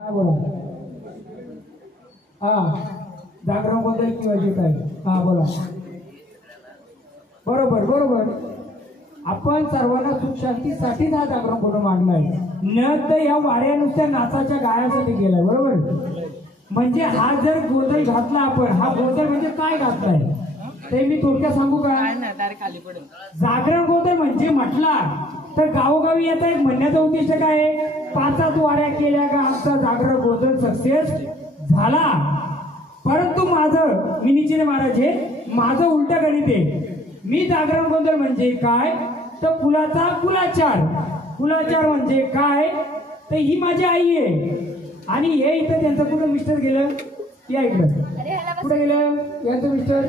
काय बोला जागरण बद्दल किंवा काय बोला बरोबर बरोबर आपण सर्वांना सुख शांतीसाठीच हा जागरण फोटो मांडलाय न तर या वाड्या नुसत्या नाचाच्या गायासाठी गेलाय बरोबर म्हणजे हा जर गोंधळ घातला आपण हा गोंधळ म्हणजे काय घातलाय ते मी थोडक्यात सांगू का जागरण गोंधळ म्हणजे म्हटला तर गावोगावी याचा एक म्हणण्याचा उद्देश काय आहे 5 वाड्या केल्या का आमचा जागरण गोंधळ सक्सेस झाला परंतु माझं मी निश्चित महाराज माझं उलट गणित आहे मी जागरण गोंधळ म्हणजे काय तर कुलाचा कुलाचार म्हणजे काय तर ही माझी आई आहे आणि हे इथं त्यांचं कुठं मिस्टर गेलं या इकडं कुठं गेलं यांचं मिस्टर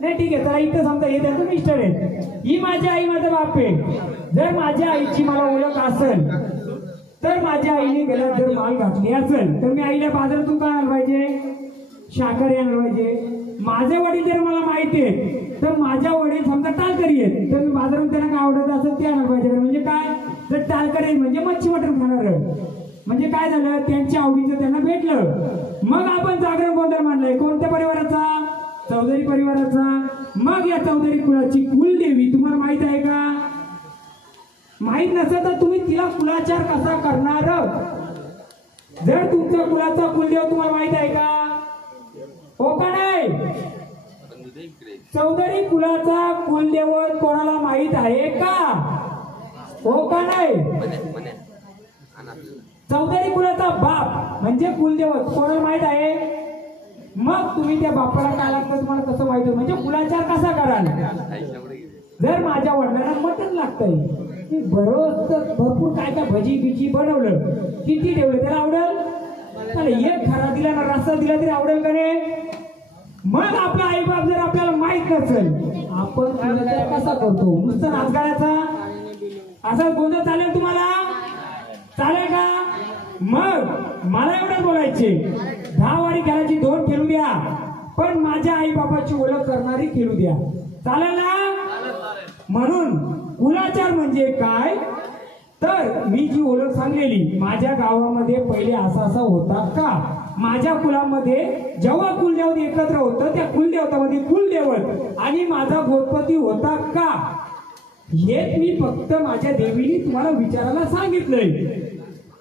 नाही ठीक आहे चला इथं समजा हे त्यांचं मिस्टर आहे ही माझी आई माझा बाप आहे जर माझ्या आईची मला ओळख असेल तर माझ्या आईने गेला जर माल घातली असेल तर मी आईला बाजारातून काय आणलं पाहिजे शाकाहारी आणलं पाहिजे माझे वडील जर मला माहिती आहे तर माझ्या वडील समजा टालकरी आहेत तर मी बाजारात त्यांना काय आवडत असेल ते आणलं पाहिजे म्हणजे काय जर टालकरी म्हणजे मच्छी मटण खाणार म्हणजे काय झालं त्यांच्या आवडीचं त्यांना भेटलं मग आपण जागरण गोंधळ मांडलाय कोणत्या परिवाराचा चौधरी परिवाराचा मग या चौधरी कुळाची कुलदेवी तुम्हाला माहित आहे का माहित नसेल तर तुम्ही तिला कुलाचार कसा करणार जर तुमच्या कुलाचा कुलदेव तुम्हाला माहित आहे का हो का नाही चौधरी कुलाचा कुलदेव कोणाला माहित आहे का हो का नाही चौधरी कुलाचा बाप म्हणजे कुलदेव कोणाला माहित आहे मग तुम्ही त्या बापाला काय लागतं तुम्हाला कसं माहित म्हणजे कुलाचार कसा कराल जर माझ्या वडिलांना मटण लागतंय बरोबर भरपूर काय काय भजी बिजी बनवलं किती ठेवलं त्याला आवडेल एक खरा दिला ना रस्ता दिला तरी आवडेल का नाही मग आपला आई बाप जर आपल्याला माहित नसेल आपण कुलाचार कसा करतो नुसतं नाचगाळ्याचा असा गोंधळ चालेल तुम्हाला चालेल का मग मला एवढं बोलायचे 10 वारी खेळाची 2 खेळू द्या पण माझ्या आई बाबाची ओळख करणारी खेळू द्या चालेल ना म्हणून कुलाचार म्हणजे काय तर मी जी ओळख सांगलेली माझ्या गावामध्ये पहिले असा होता का माझ्या कुलामध्ये जेव्हा कुलदेवत एकत्र होतं त्या कुलदेवतामध्ये कुलदेवत आणि माझा गोतपती होता का हेच मी फक्त माझ्या देवीने तुम्हाला विचारायला सांगितलंय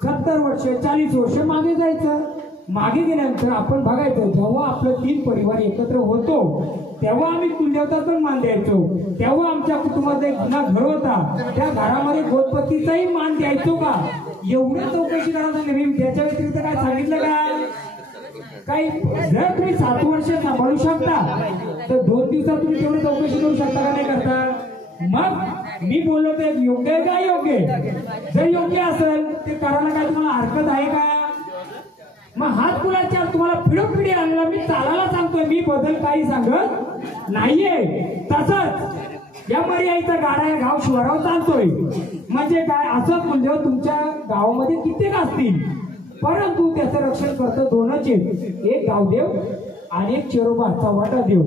70 वर्ष 40 वर्ष मागे जायचं मागे गेल्यानंतर आपण बघायचं जेव्हा आपलं 3 परिवार एकत्र होतो तेव्हा आम्ही कुलदेवताचा मान द्यायचो तेव्हा आमच्या कुटुंबात एक जुना घर होता त्या घरामध्ये गोतपतीचाही मान द्यायचो का एवढं चौकशी करायला सांगितलं मी त्याच्या व्यतिरिक्त काय सांगितलं का काही जर तुम्ही 7 वर्ष सांभाळू शकता तर 2 दिवसात तुम्ही तेवढी चौकशी करू शकता का नाही करता मग मी बोललो ते योग्य आहे का योग्य जर योग्य असेल ते करायला काय तुम्हाला हरकत आहे का मग हात कुलाचार तुम्हाला पिढोपिढी आणला मी चालायला सांगतोय मी बदल काही सांगत नाहीये तसंच या मर्यादेचा गाडा गाव शिवारावर चालतोय म्हणजे काय असं कुलदेव तुमच्या गावामध्ये कित्येक असतील परंतु त्याचं रक्षण करतं 2च एक गावदेव आणि एक चेरोबा चव्हाटा देव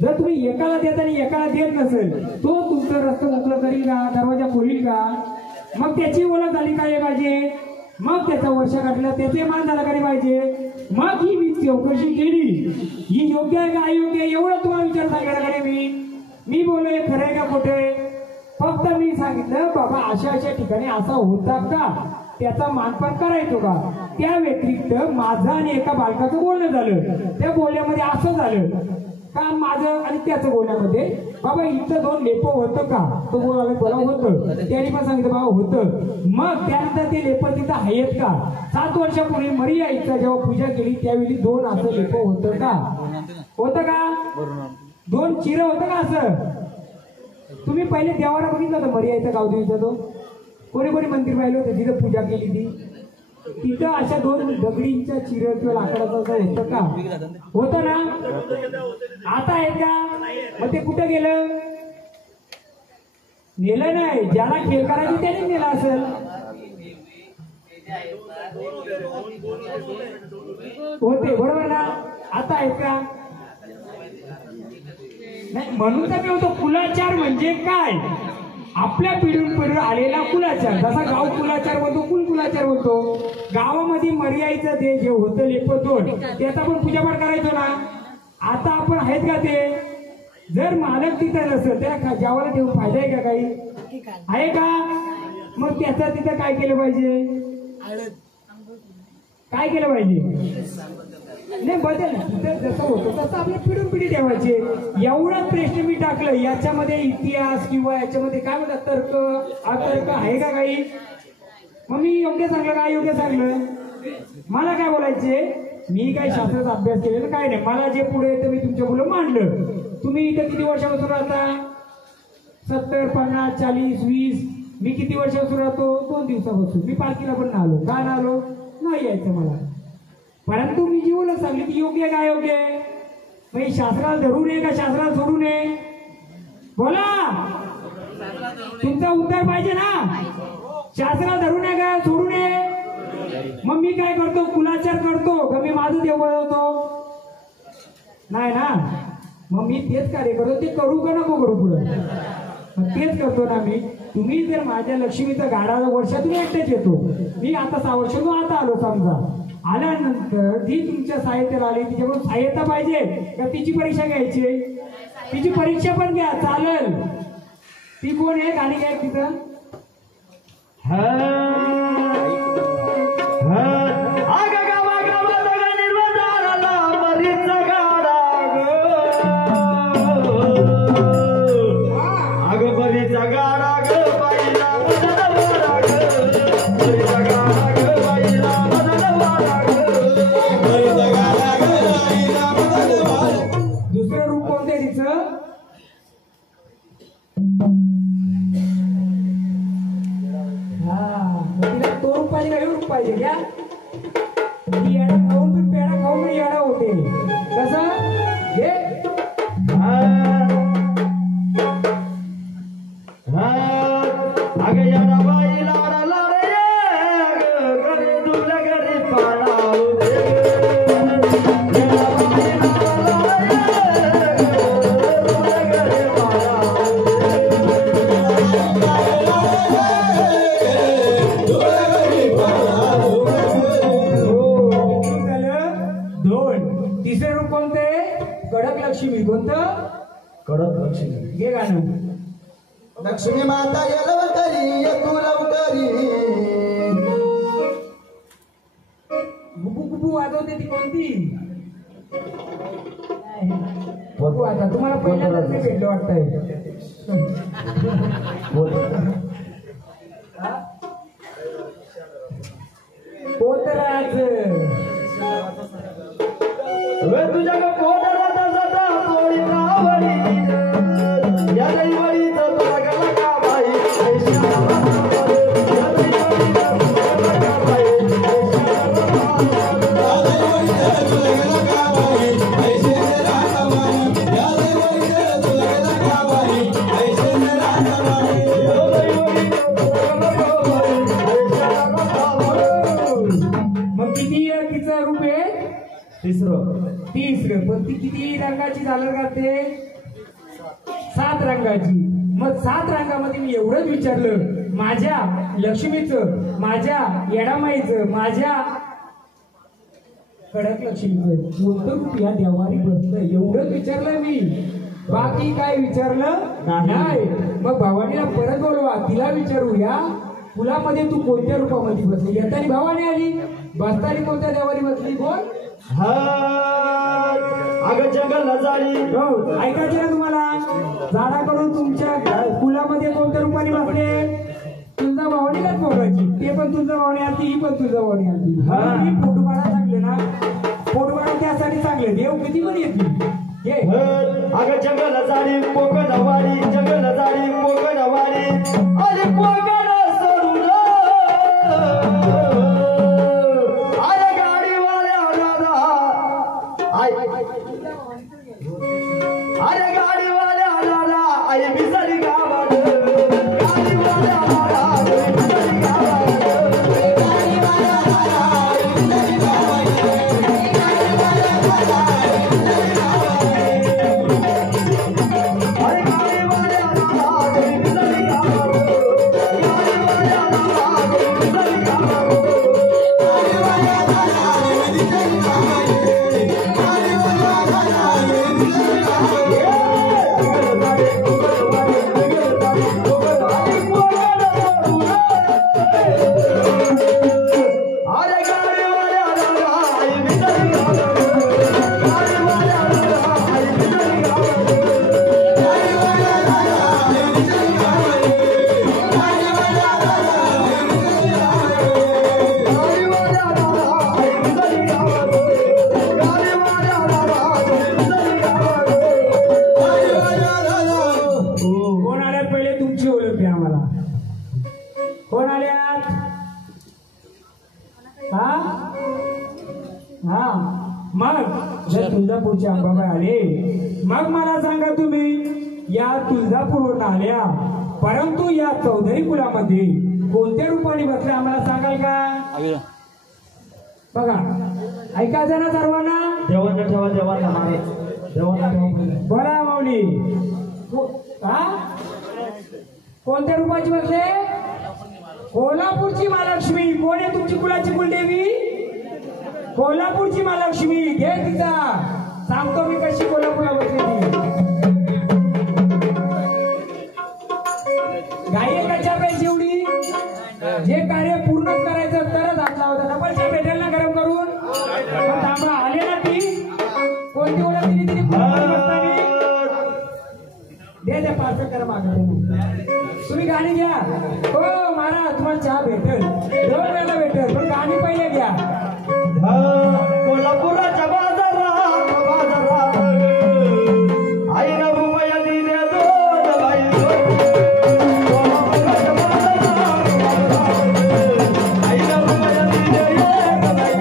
जर तुम्ही एकाला देत आणि एकाला देत नसेल तो तुमचं रस्ता मोकळं करील का दरवाजा खोलील का मग त्याची ओळख झाली काय पाहिजे मग त्याचा वर्ष काढला त्याचे मान झाला का पाहिजे मग ही मी चौकशी केली ही योग्य आहे का अयोग्य एवढं तुम्हाला विचार सांगायला का मी बोललोय खरं आहे का खोटं फक्त मी सांगितलं बाबा अशा ठिकाणी असा होता का त्याचा मानपान करायचो का त्या व्यतिरिक्त माझं आणि एका बालकाचं बोलणं झालं त्या बोलण्यामध्ये असं झालं का माझं आणि त्याचं बोलण्यामध्ये बाबा इथं 2 लेप होतं का तो बोला होतं त्याने पण सांगितलं बाबा होतं मग त्यानंतर ते लेप तिथं आहेत का 7 वर्षापूर्वी मरी आईचा जेव्हा पूजा केली त्यावेळी 2 असं लेप होतं का 2 चिरं होतं का असं तुम्ही पहिले देवाला बघितलं होतं मरी आईचा गावदेवीचा तो कोणी मंदिर पाहिलं होतं जिथं पूजा केली ती तिथं अशा 2 दगडींच्या चिरं किंवा लाकडाचं होतं का होतं ना आता आहे का मग ते कुठं गेलं नेलं नाही ज्याला खेळ करायची त्याने नेला असेल होते बरोबर ना आता आहेत का नाही म्हणून तर मी होतो कुलाचार म्हणजे काय आपल्या पिढीन पिढी आलेला कुलाचार, जसा गाव कुलाचार बोलतो, कुलाचार बोलतो. गावामध्ये मर्यायचं ते जे होतं लेपतोड त्याचा पण पूजापाठ करायचो ना. आता आपण आहेत का ते? जर मालक तिथं नसेल त्या जेवायला ठेवून फायदा आहे का? काही आहे का? मग त्याचा तिथं काय केलं पाहिजे? काय केलं पाहिजे? नाही बदल तिथं जसं होतं तसं आपल्या पिढून पिढी ठेवायचे. एवढं प्रश्न मी टाकलं, याच्यामध्ये इतिहास किंवा याच्यामध्ये काय म्हणतात तर्क अतर्क आहे का काही? मग मी योग्य सांगलं का अयोग्य सांगलं? मला काय बोलायचे? मी काही शास्त्राचा अभ्यास केलेला काय नाही. मला जे पुढे येतं मी तुमच्या पुढे मांडलं. तुम्ही इथं किती वर्षापासून राहता? 70, 50, 40, 20. मी किती वर्षापासून राहतो? 2 दिवसापासून. मी पालखीला पण आलो. का आलो? नाही यायचं मला. परंतु मी जी बोलत सांगली ती योग्य काय योग्य आहे? मग शास्त्राला धरू नये का शास्त्राला सोडू नये? बोला, तुमचा उत्तर पाहिजे ना. शास्त्राला धरू नये का सोडू नये? मग मी काय करतो? कुलाचार करतो का मी माझं देव बनवतो? नाही ना. मग मी तेच कार्य करतो. ते करू का नको करू पुढे? तेच करतो ना मी. तुम्ही जर माझ्या लक्ष्मीचा गाडा वर्षातून एकटेच येतो. मी आता 6 वर्षातून आता आलो समजा. आल्यानंतर ती तुमच्या साहित्याला आली, तिच्याकडून सहाय्यता पाहिजे का तिची परीक्षा घ्यायची? तिची परीक्षा पण घ्या, चालेल. ती कोण आहे? गाणी काय तिथं? दुसरं रूप कोणतं आहे तिचं? तिला तो रूप पाहिजे का रूप पाहिजे? घ्या. ती येडा खाऊन पण पेडा खाऊन पण येडा होते. कसं? घे. तिसरे रूप कोणते? कडक लक्ष्मी. कोणतं? कडक लक्ष्मी. घे गाणं. लक्ष्मी माता ये लवकरी ये तू लवकरी. गुबू गुबू वाजवते ती कोणती? बघू आता. तुम्हाला पहिल्यांदाच मी भेटलं वाटतंय. पोतराज तुझ्या पोटाला जाता थोडी आवडी या दैवडी तर तुला गेला का बाई? मग किती तिचं रूप आहे? तिसरं. पण ती किती रंगाची झालं करते? 7 रंगाची. मग 7 रंगामध्ये मी एवढंच विचारलं, माझ्या लक्ष्मीचं, माझ्या येडामाईचं, माझ्या कडक लक्ष्मीचं कोणतं रूप या देवारी बसलं एवढंच विचारलं मी. बाकी काय विचारलं नाही. मग भवानीला परत बोलवा, तिला विचारूया फुलामध्ये तू कोणत्या रूपामध्ये बसली? येतानी भवानी आली, बसतानी कोणत्या देवारी बसली? बोल. अगं जंगल झाली. हो, ऐकायचं ना तुम्हाला? झाडाकडून तुमच्या फुलामध्ये कोणत्या रूपाने बसले? तुझा भावनेलाच बघायची. ते पण तुझा भावने आलती, ही पण तुझा भावने आलती. मी फोटो काढायला सांगले ना, फोटो काढा त्यासाठी सांगले. देव किती पण येते. अगं जंगल झाली कोकण वाडी, जंगल झाली कोकण वाडी. अरे कोकण सोडून अरे गाडीवाल्या दादा, अरे गाडीवाल्या दादा, आई बिसरी गावात. गाडीवाल्या दादा, आई बिसरी गावात. गाडीवाल्या दादा, आई बिसरी गावात. गाडीवाल्या दादा, आई बिसरी गावात. अरे गाडीवाल्या हा हा मग जर तुळजापूरचे अंबाबाई आले मग मला सांगा तुम्ही या तुळजापूरवरून आल्या परंतु या चौधरी कुलामध्ये कोणत्या रूपाने बसल्या आम्हाला सांगाल का? बघा ऐकायचं ना सर्वांना. देवांना ठेवा देवांना महाराज देवांना ठेवा. बोला माऊली. हा कोणत्या रूपाची बसले? कोल्हापूरची महालक्ष्मी. कोण आहे तुमची कुलाची कुलदेवी? कोल्हापूरची महालक्ष्मी. घे तिचा सांगतो मी कशी कोल्हापूरला बसली ती. गाई एकाच्या पाहिजे एवढी. जे कार्य पूर्ण करायचं तरच हात लावता. डबल जे भेटेल ना गरम करून पण थांबा. आले ना ती कोणती ओळख दिली तिने दे दे पार्सल करा मागे. तुम्ही गाणी घ्या. हो महाराज तुम्हाला चहा भेटेल 2 वेळेला भेटेल पण गाणी पहिले घ्या. कोल्हापुराच्या बाजारात बाजारात आईला रुपया दिले 2 बाई. कोल्हापुराच्या बाजारात बाजारात आईला रुपया दिले 1 बाई.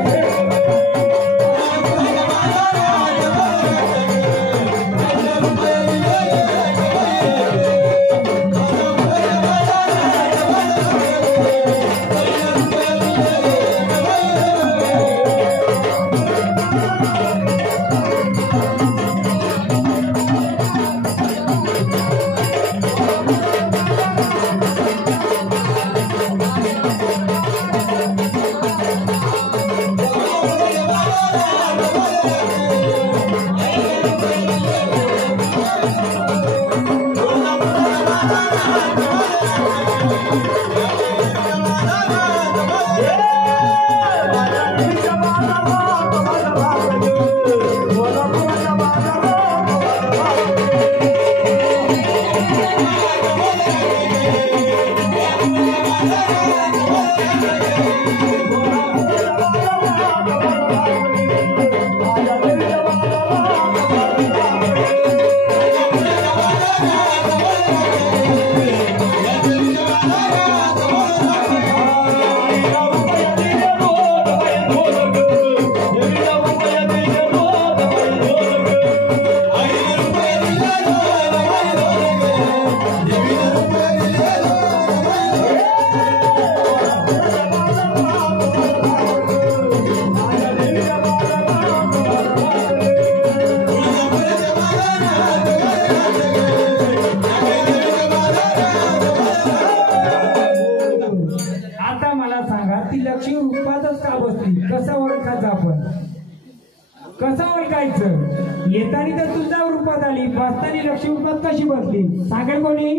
येतानी तर तुझ्या रूपात आली बसतानी लक्ष्मी रूपात कशी बसली सांगेल कोणी?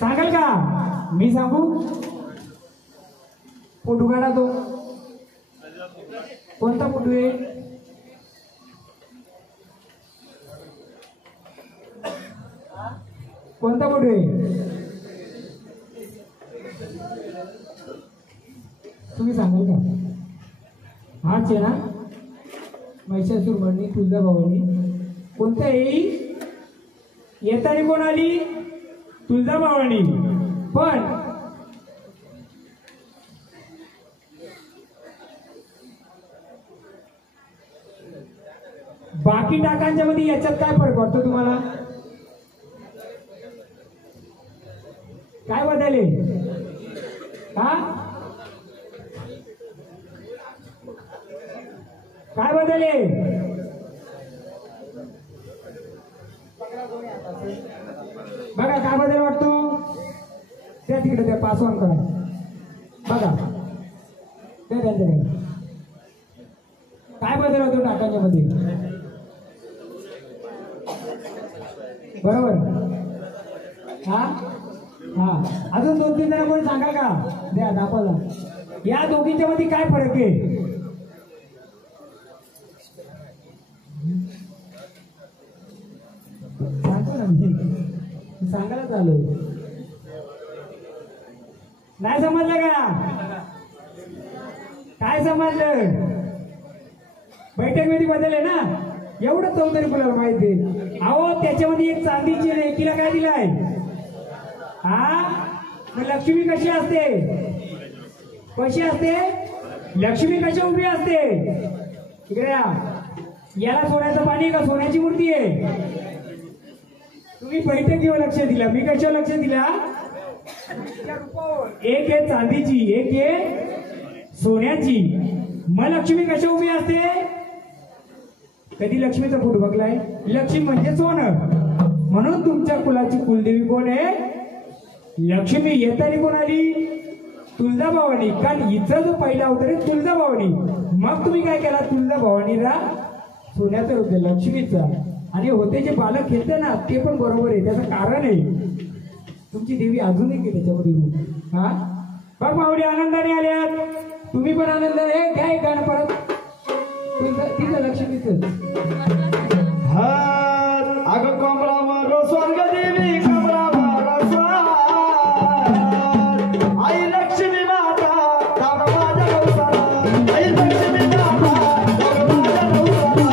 सांगेल का? मी सांगू? फोटो काढा तो. कोणता फोटो आहे? कोणता फोटो आहे? तुम्ही सांगाल का? हाच आहे ना? महिषासूर म्हणणी तुळजाभवानी. कोणत्या येई? येतानी कोण आली? तुळजाभवानी. पण बाकी टाकांच्या मध्ये याच्यात काय फरक वाटतो तुम्हाला? काय बदलले? हा काय बदलले? बघा काय बदल वाटतो? त्या तिकडे त्या पासवान करा. बघा त्या त्यांच्याकडे काय बदल होतो टाकांच्या मध्ये? बरोबर. हा हा अजून 2-3 जण कोणी सांगा का? द्या दाखवा. या दोघींच्या मध्ये काय फरक आहे? सांगायला चालू नाही समजलं का? काय समजलं? बैठक मध्ये बदलले ना एवढं चौधरी फुलाला माहिती. अहो त्याच्यामध्ये एक चांदीची लेकीला काय दिलाय? हा लक्ष्मी कशी असते? कशी असते? लक्ष्मी कशी उभी असते? इकडे या. याला सोन्याचं पाणी का सोन्याची मूर्ती आहे? तुम्ही बैठकीवर लक्ष दिला, मी कशावर लक्ष दिला? एक आहे चांदीची, एक आहे सोन्याची. मग लक्ष्मी कशी उभी असते? कधी लक्ष्मीचा फोटो बघलाय? लक्ष्मी म्हणजे सोनं. म्हणून तुमच्या कुलाची कुलदेवी कोण आहे? लक्ष्मी. येतानी कोण आली? तुळजाभवानी. कारण हिचा जो पहिला अवतार आहे तुळजाभवानी. मग तुम्ही काय केला? तुळजाभवानीला सोन्याचं रूप आहे लक्ष्मीचा. आणि होते जे बालक घेते ना ते पण बरोबर आहे. त्याचं कारण आहे तुमची देवी अजूनही की त्याच्यामध्ये रूप. हा बघ माऊली आनंदाने आल्यात. तुम्ही पण आनंदाने हे काय गाणं परत तिथं लक्ष्मीच. हा अगं कमळावर स्वर्ग देवी कमळावर स्वार आई लक्ष्मी माता दान माझ्या गौसाला आई लक्ष्मी माता दान माझ्या गौसाला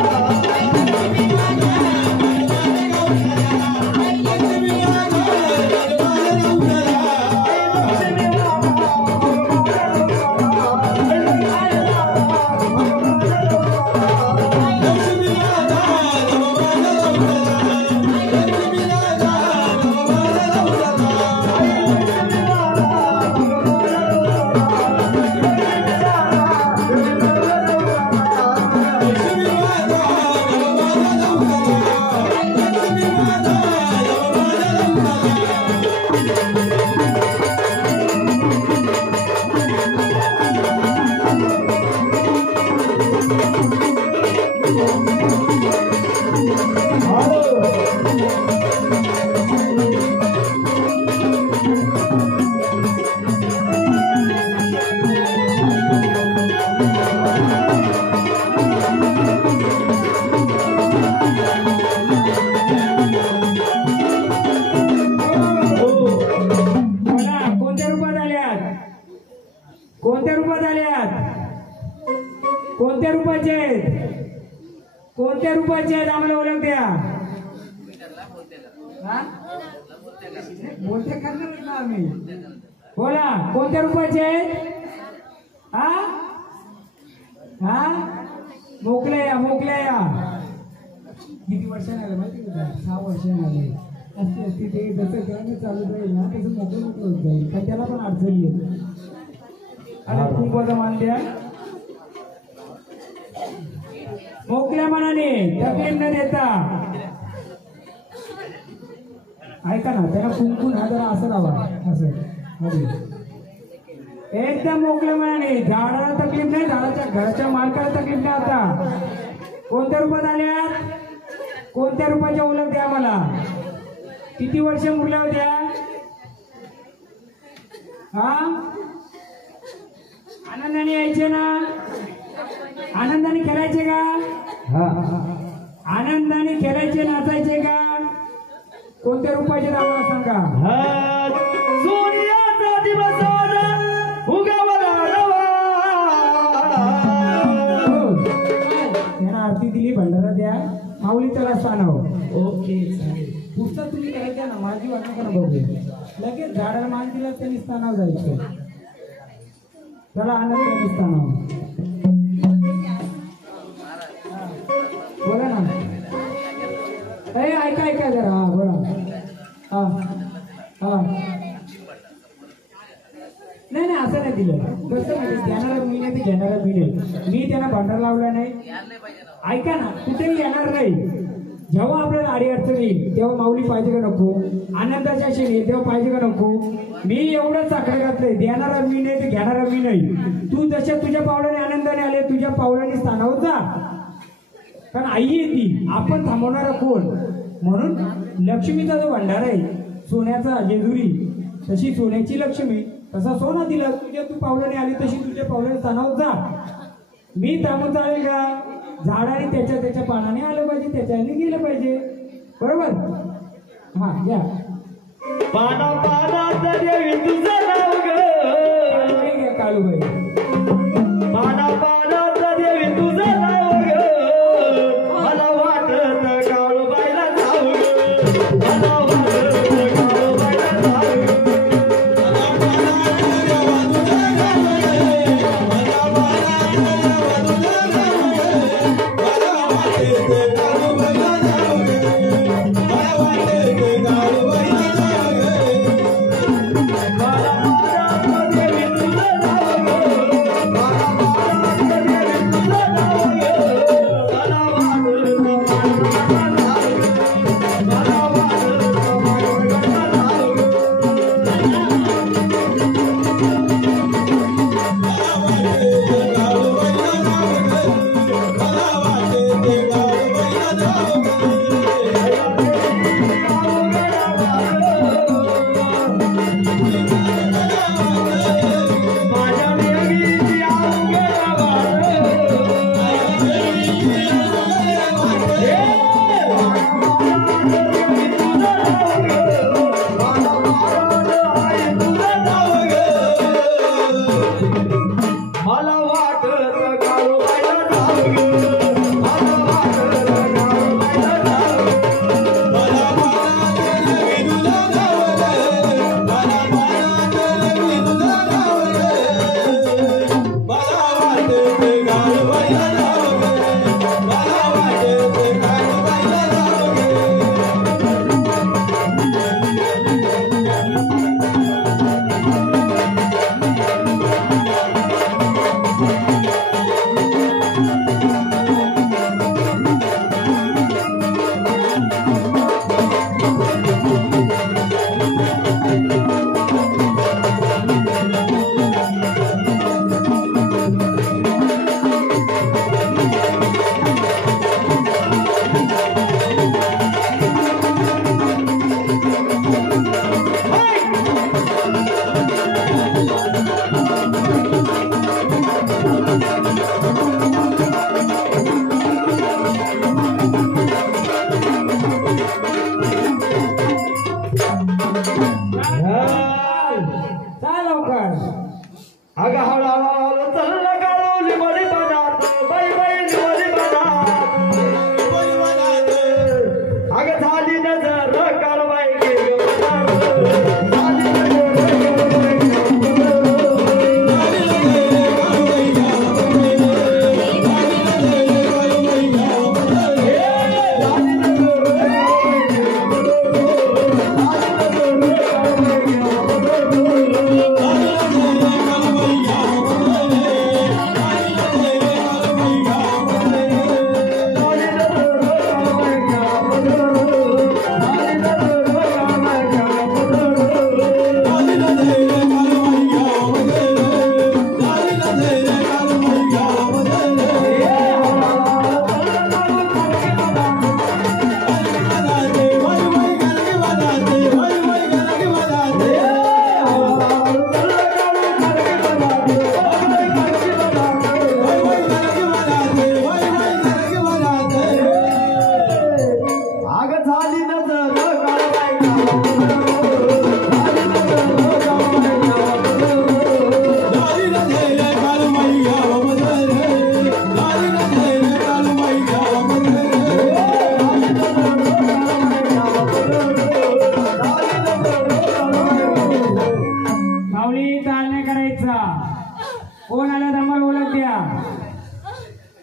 कोणत्या रूपात आल्यात? कोणत्या रूपाचे आहेत? कोणत्या रूपाचे आहेत आम्हाला ओळख द्या. बोलते करणार ना आम्ही. बोला कोणत्या रूपाचे आहेत? हा हा मोकल्या या मोकल्या या. किती वर्षाने आलं माहिती का? 6 वर्षाने आले. असते ते जसं गाणं चालू राहील ना तसं मोकळं मोकळं होत जाईल. पण त्याला पण अडचणी येत. आणि खूप बघा मान द्या. मोकळ्या मनाने तकलीफ न देता. ऐका ना त्याला कुंकून हा जरा असं लावा असं एकदम मोकळ्या मनाने. झाडाला तकलीफ नाही, झाडाच्या घराच्या मालकाला तकलीफ नाही. आता कोणत्या रूपात आल्या? कोणत्या रूपाच्या ओळख द्या मला. किती वर्ष मुरल्या होत्या? हा आनंदाने यायचे ना? आनंदाने खेळायचे का? आनंदाने खेळायचे नाचायचे का? कोणत्या रूपाचे आम्हाला सांगा. सूर्याचा दिवस उगवला नवा. त्यांना आरती दिली, भंडारा द्या. माऊली त्याला स्थानाव. ओके चालेल. पुस्तक तुम्ही करायचं ना माझी वाटणं करा बघू. लगेच झाडाला मान दिला त्यांनी स्थानावर जायचं. त्याला आनंद स्थानावर. बोला ना. ऐका ऐका जरा. हा बोला. हा हा नाही नाही असं नाही दिलं. कसं म्हणजे घेणारा मी नाही ते घेणारा मी नाही. मी त्यांना भांडार लावला नाही. ऐका ना कुठेही येणार नाही. जेव्हा आपल्याला अडी अडचण येईल तेव्हा माऊली पाहिजे का नको? आनंदाच्या क्षणी येईल तेव्हा पाहिजे का नको? मी एवढं चाकडे घातलंय. देणारा मी नाही ते घेणारा मी नाही. तू जशा तुझ्या पावलाने आनंदाने आले तुझ्या पावलाने स्थानावर जा. कारण आई येते आपण थांबवणारा कोण? म्हणून लक्ष्मीचा जो भंडार आहे सोन्याचा जेजुरी तशी सोन्याची लक्ष्मी तसा सोना दिला. तुझ्या तू पावलाने आली तशी तुझ्या पावलाने स्थानावर जा. मी थांबून चालेल का? झाडाने त्याच्या त्याच्या पानाने आलं पाहिजे, त्याच्याने गेलं पाहिजे. बरोबर. हा या. पाना पानात देवी तुझं नाव ग. काळूबाई. पाना पानात देवी तुझं नाव ग. मला वाटत काळूबाईला जाऊ ग. मला वाटत काळूबाईला जाऊ ग. मला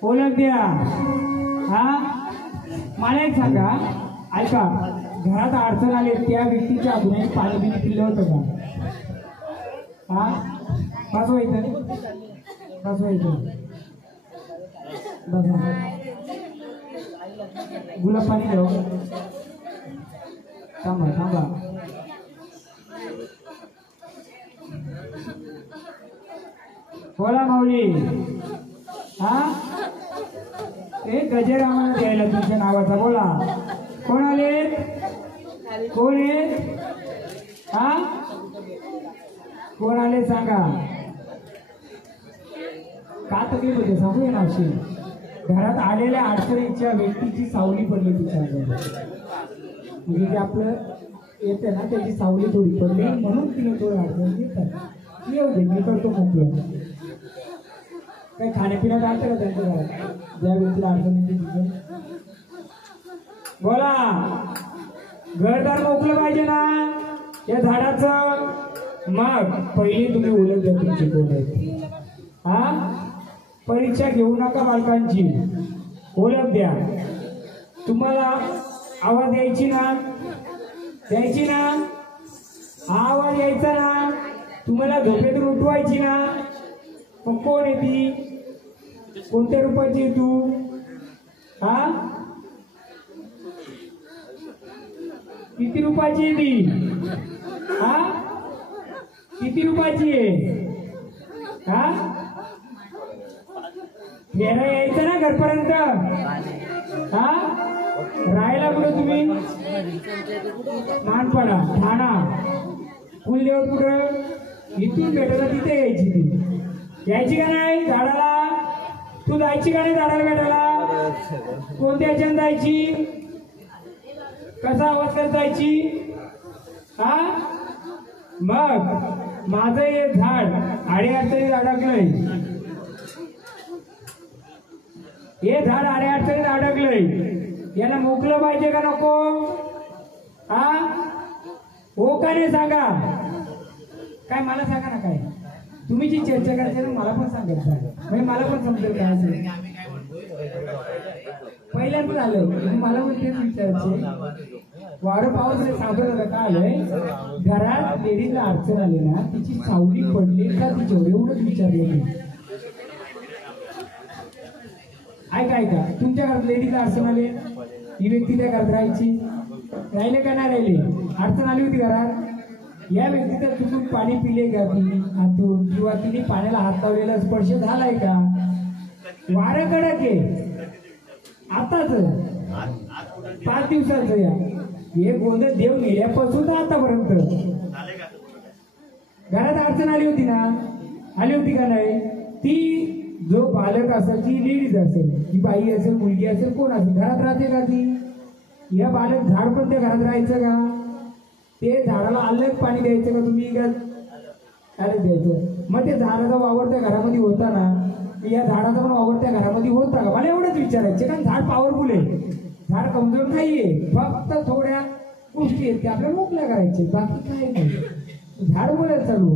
ओळख द्या. हा मला एक सांगा, ऐका, घरात अडचण आली त्या व्यक्तीच्या अजूनही पाणी बिणी पिल्लं होतं का? हा बसवायचं बसवायचं बसा. गुलाब पाणी ठेव. थांबा थांबा. बोला माऊली. हा एक गजर आम्हाला द्यायला तुमच्या नावाचा. बोला कोण आले? कोण आहे? हा कोण आले सांगा. का तकलीफ होते सांगू ना. अशी घरात आलेल्या अडचणीच्या व्यक्तीची सावली पडली तिच्यामध्ये, म्हणजे ते आपलं येते ना त्याची सावली थोडी पडली म्हणून तिने थोडी अडचण येतात. येऊ दे, मी करतो मोकळं. काही खाण्यापिण्यात आणतं का त्यांच्या घरात ज्या व्यक्तीला अडचण येते तिथे? बोला. घरदार मोकळं पाहिजे ना या झाडाचं. मग पहिली तुम्ही ओळख द्या तुमची कोण आहे. हा परीक्षा घेऊ नका बालकांची, ओळख द्या. तुम्हाला आवाज द्यायची ना, द्यायची ना. आवाज यायचा ना, तुम्हाला झोपेतून उठवायची ना. मग कोण आहे ती? कोणत्या रूपाची आहे तू? हा किती रुपयाची आहे ती? हा किती रुपयाची आहे? हा फेरा यायचा ना घरपर्यंत. हा राहायला कुठे तुम्ही? मानपाडा ठाणा. कुलदेव कुठं? इथून भेटायला तिथे यायची ती. यायची का नाही झाडाला? तू जायची का नाही झाडाला भेटायला? कोणत्या ह्याच्यानं जायची? कसा आवाज करत जायची? हा मग माझं हे झाड अडीअडचणीत अडकलंय. हे झाड अडीअडचणीत अडकलंय, याला मोकलं पाहिजे का नको? हा हो का नाही सांगा. काय मला सांगा ना. काय तुम्ही जी चर्चा करताय ना मला पण सांगायचं म्हणजे मला पण समजेल काय असेल. पहिल्यांदा झालं मला पण तेच विचारायचे. वारं पाऊस सांगत होता काय आलंय, घरात लेडीजला अडचण आली ना तिची सावली पडली का तिच्यावर, एवढंच विचारलं मी. ऐका ऐका, तुमच्या घरात लेडीजला अडचण आली, ही व्यक्ती त्या घरात राहिले का नाही राहिले? अडचण आली होती घरात. या व्यक्तीचं चुकून पाणी पिले का तुम्ही हातून, किंवा तिने पाण्याला हात लावलेला स्पर्श झालाय का? वारं कडक आहे आताच 5 दिवसाचं. या हे गोंधळ देव नेल्यापासून तर आतापर्यंत घरात अडचण आली होती ना, आली होती का नाही? ती जो बालक असेल, ती लेडीज असेल, ती बाई असेल, मुलगी असेल, कोण असेल, घरात राहते का ती? या बालक झाड पण त्या घरात राहायचं का? ते झाडाला अलग पाणी द्यायचं का तुम्ही का काय द्यायचं? मग ते झाडाचा वावर त्या घरामध्ये होता ना, या झाडाचा पण वावर त्या घरामध्ये होता का? मला एवढंच विचारायचं. कारण झाड पॉवरफुल आहे, झाड कमजोर नाहीये. फक्त थोड्या गोष्टी आहेत त्या आपल्याला मोकळ्या करायचे, बाकी काय नाही. झाड बोलायला चालू.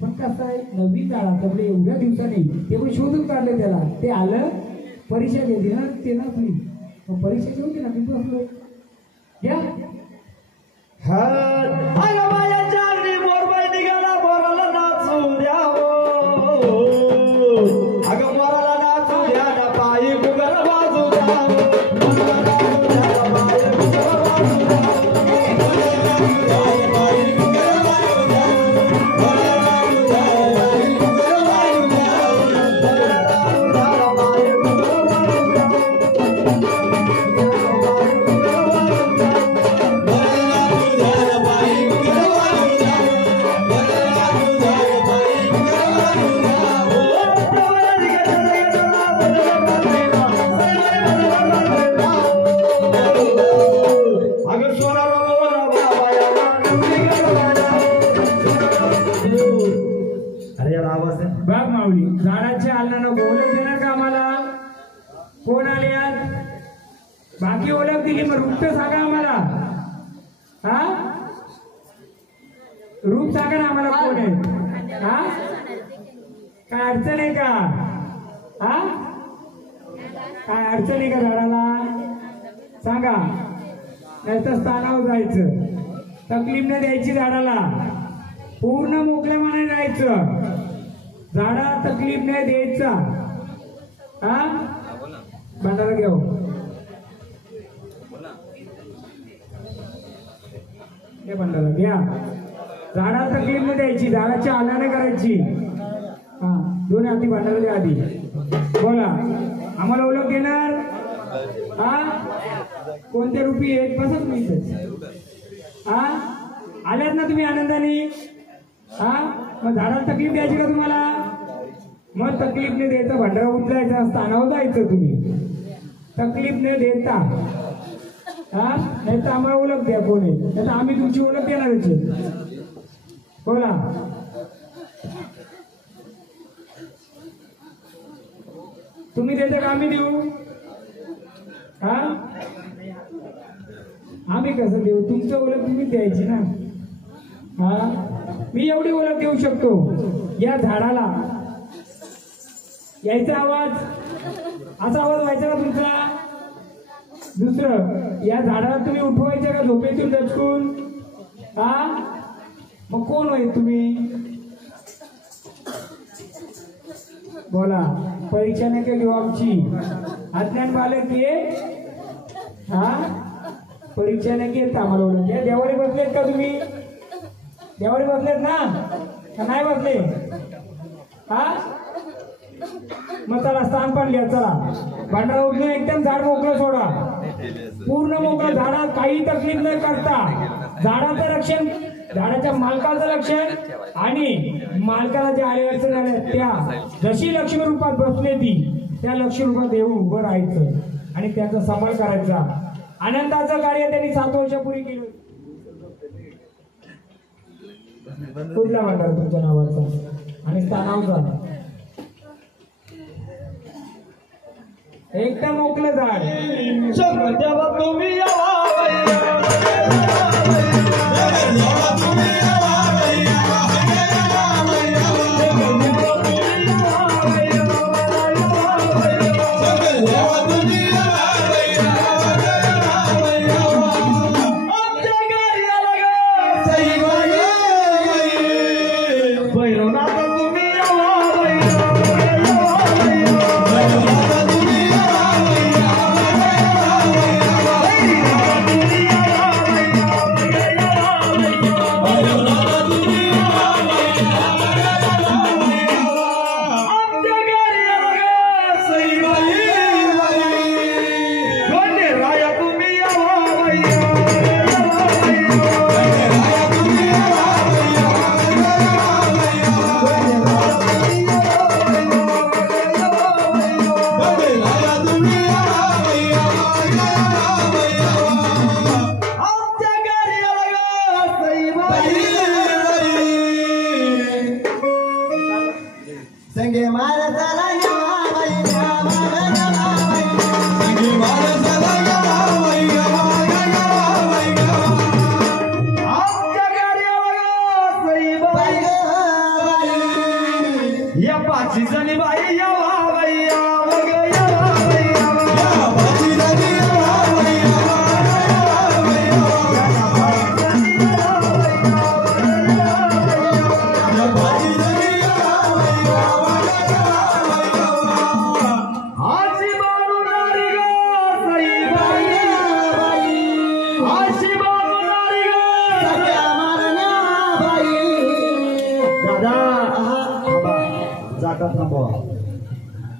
पण कसं आहे, नवीन झाड आपल्याकडे एवढ्या दिवसांनी ते पण शोधून काढले त्याला. ते आलं, परीक्षा घेतली ना, ते नसली. परीक्षा घेऊन ना मी बसलो घ्या. बाग माऊली झाडाच्या आलनानं ओळख देणार का आम्हाला? कोण आले आज? बाकी ओळख दिली, मग रूप तर सांगा आम्हाला. हा रूप सांगा ना आम्हाला, कोण आहे? हा काय अडचण आहे का? हा अडचण आहे का झाडाला सांगा, नाहीतर स्थानावर जायचं, तकलीफ न द्यायची झाडाला, पूर्ण मोकळ्या मनाने राहायचं, झाडाला तकलीफ नाही द्यायचा. हा भंडारा घेऊ हे भंडारा घ्या. झाडाला तकलीफ न द्यायची, झाडाची आला नाही करायची. हा दोन हाती भंडारा द्या आधी. बोला आम्हाला ओळख देणार. हा कोणत्या रूपी एक बसा तुम्ही इथं. हा आल्यात ना तुम्ही आनंदाने. हा मग झाडाला तकलीफ द्यायची का तुम्हाला. मग तकलीफ न देता भंडारा उचलायचा, स्थानावर जायचं तुम्ही, तकलीफ न देता. हा नाही तर आम्हाला ओळख द्या कोणी, नाही तर आम्ही तुमची ओळख देणारच. बोला तुम्ही देता का आम्ही देऊ. हा आम्ही कसं देऊ, तुमचं ओळख तुम्ही द्यायची ना. हा मी एवढी ओळख देऊ शकतो. या झाडाला यायचा आवाज, असा आवाज व्हायचा का तुमचा. दुसरं या झाडाला तुम्ही उठवायचं का झोपेतून दचकून. हा मग कोण होईल तुम्ही. बोला परीक्षा नाही केली आमची, अज्ञान बालक ये. हा परीक्षा नाही घेत आम्हाला ओळख. देवारी बसलेत का तुम्ही. देवारी बसलेत ना का नाही बसले. हा मग चला स्थान पण घ्या. चला भांडारा उठून एकदम झाड मोकळं सोडा, पूर्ण मोकळं. झाडा काही तकलीफ न करता झाडाचं रक्षण, झाडाच्या मालकाचं रक्षण आणि मालकाला जे आले अडचण झाल्या त्या जशी लक्ष्मी रूपात बसले ती त्या लक्ष्मी रूपात येऊन उभं राहायचं आणि त्याचा सांभाळ करायचा. आनंदाचं कार्य त्यांनी 7 वर्षापूर्वी केलं. कुठला भांडार तुमच्या नावाचा आणि स्थानावचा. एकदम मोकळं झाड. तेव्हा तुम्ही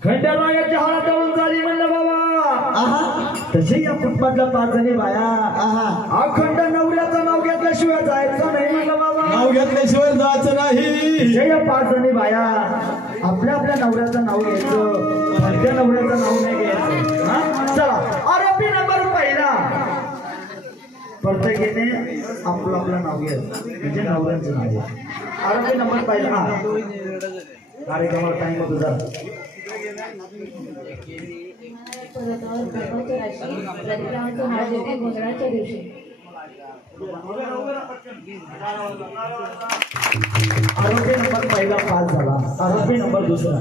खंडरायाच्या हाळा तळून झाली म्हणलं बाबा. तसे या फुटपाथला 5 जणी बाया अखंड नवऱ्याचं नाव घेतल्याशिवाय जायचं नाही म्हणलं बाबा. नाव घेतल्याशिवाय जायचं नाही. जे या 5 जणी बाया आपल्या आपल्या नवऱ्याचं नाव घ्यायचं, भरत्या नवऱ्याचं नाव नाही घ्यायचं. चला आरोपी नंबर पहिला. प्रत्येकीने आपलं आपलं नाव घ्यायचं, म्हणजे नवऱ्याचं नाव घ्यायचं. आरोपी नंबर पहिला. कार्यक्रमाला टाइम होतो जा. गोंधळाच्या दिवशी आरोपी नंबर पहिला पास झाला, आरोपी नंबर दुसरा.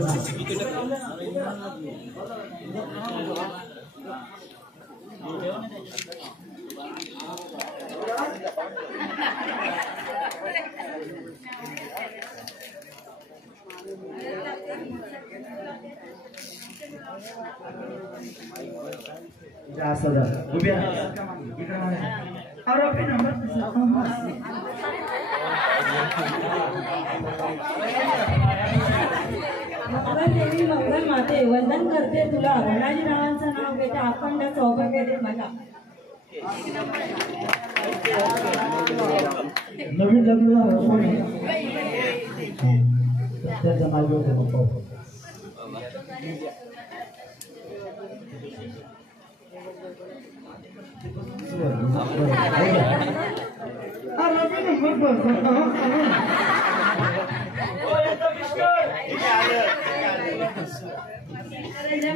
आरोपी नंबर देवी मंगल माते वंदन करते तुला. गणाजी रावांचं नाव घेते अखंड सौभाग्य दे मला. नवीन लग्न झालं त्याचा मार्ग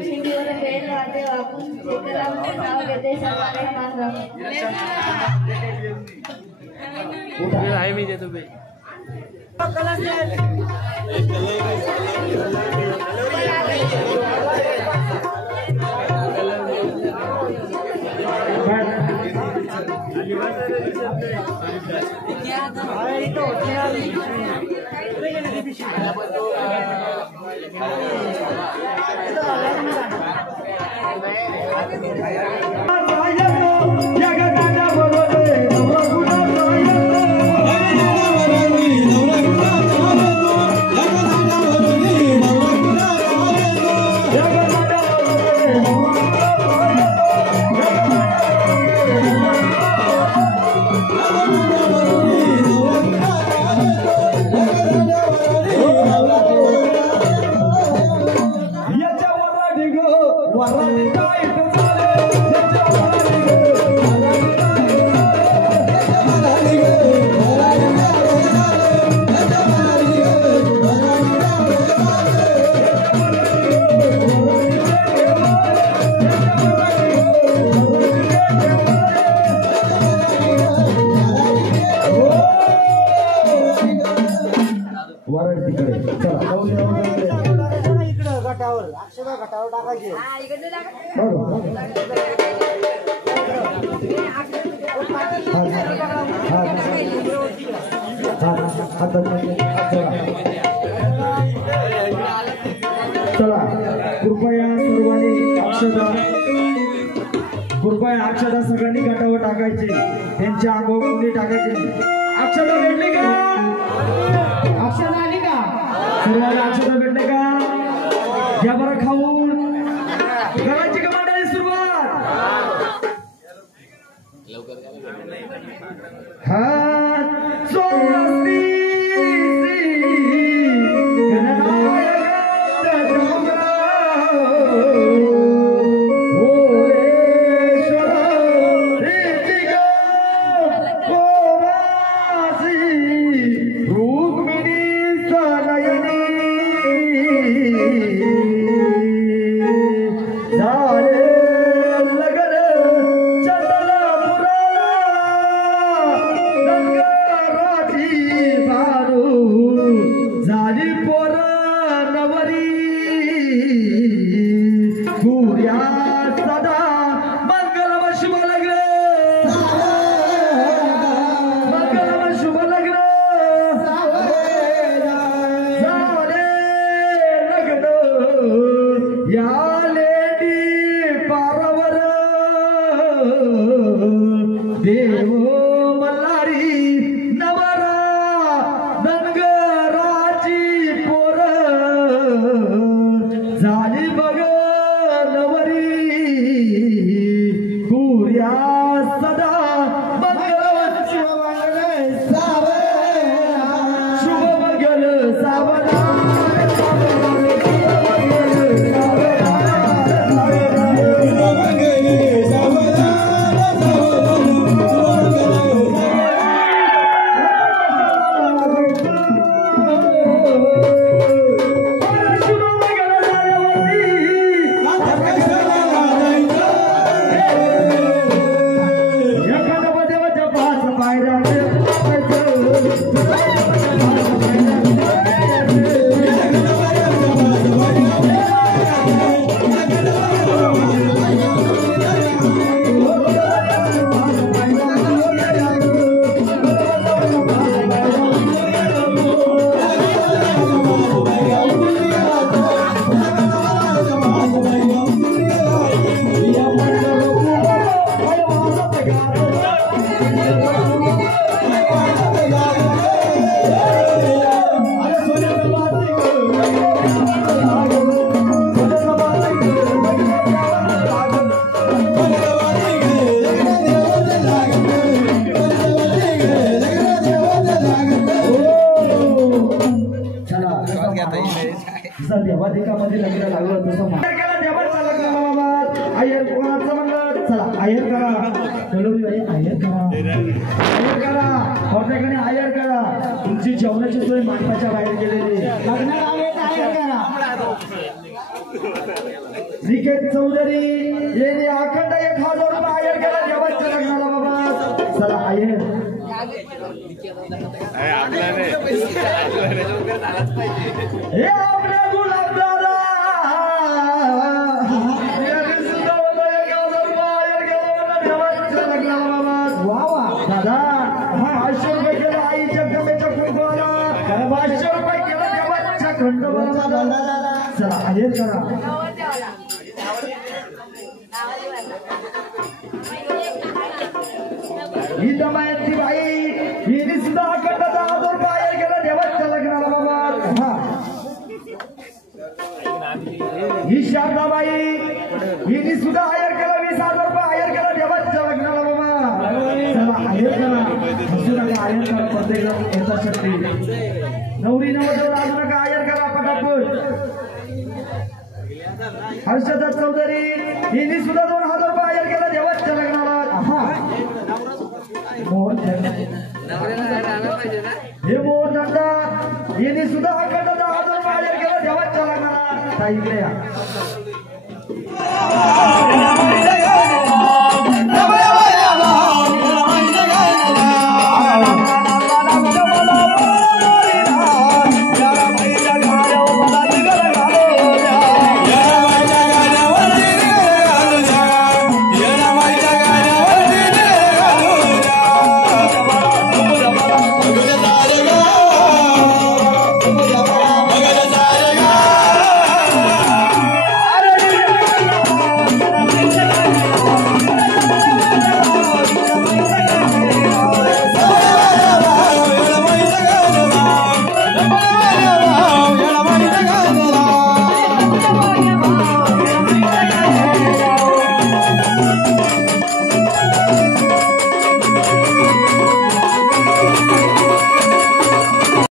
शिंदीवर बेल वाटे वाकून नाव घेते सर्वांना मान राखून. मी देतो बे. चला कृपया अक्षदा सगळ्यांनी घाटावर टाकायची, त्यांच्या अंगावर कुणी टाकायची. अक्षदा भेटली का? अक्षर आली का? सर्वांना अक्षदा भेटले का? घ्या बरं खाऊन. करायची का मंडळी सुरुवात? हात सोडती तसं मा- केला देवाचा लग्नाला बाबा आयर कोणाचं म्हणलं चला आयर करा कलोरी बाई आयर करा हॉटेलकडे आयर करा तुमची जेवणाची सोय माणसाच्या बाहेर गेलेली लग्नाला आले तर आयर करा. निकेत चौधरी यांनी अखंड 1000 रुपये आयर केला देवाच्या लग्नाला बाबा चला आयर हे आपल्या गुलाबदारा यांनी सुद्धा होतं 1000 रुपये आयर केला देवाच्या लग्नाला बाबा वा वा दादा 500 रुपये केलं आईच्या कमेच्या कुंकवाला 500 रुपये केलं देवाच्या खंडोबाला चला आयर करा ही दमायती बाई हिने सुद्धा अखंड 10,000 रुपये आयर केलं देवाच्या लग्नाला बाबा हा ही शारदाबाई हिने सुद्धा आयर केलं 20,000 रुपये आयर केलं देवाच्या लग्नाला बाबा चला आयर करा हसू नका आयर करा प्रत्येक यथाशक्ती नवरी नवरदेव राजू नका आयर करा पटापट हर्षदा चौधरी हिने सुद्धा 2,000 रुपये आयर केलं देवाच्या लग्नाला हा मोहन हे मोहन नंदा यांनी सुद्धा अखंड 10,000 रुपये आयर केलं देवाच्या लग्नाला इकडे या